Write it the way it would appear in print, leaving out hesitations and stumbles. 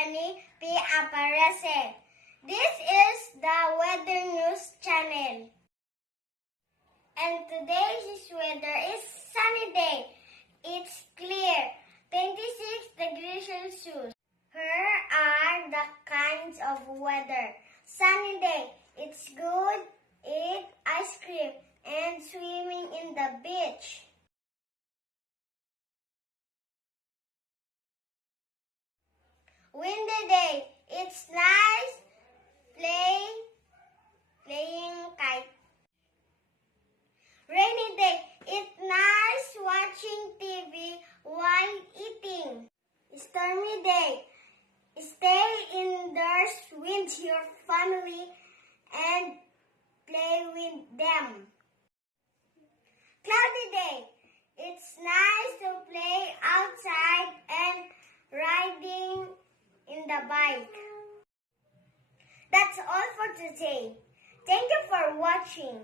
Stephanie P. Aparece. This is the Weather News Channel. And today's weather is sunny day. It's clear, 26 degrees Celsius. Here are the kinds of weather. Sunny day, it's good, eat ice cream, and swimming in the beach. Windy day, it's nice playing kite. Rainy day, it's nice watching TV while eating. Stormy day, stay indoors with your family and play with them. Cloudy day, it's nice to play outside and riding in the bike. That's all for today. Thank you for watching.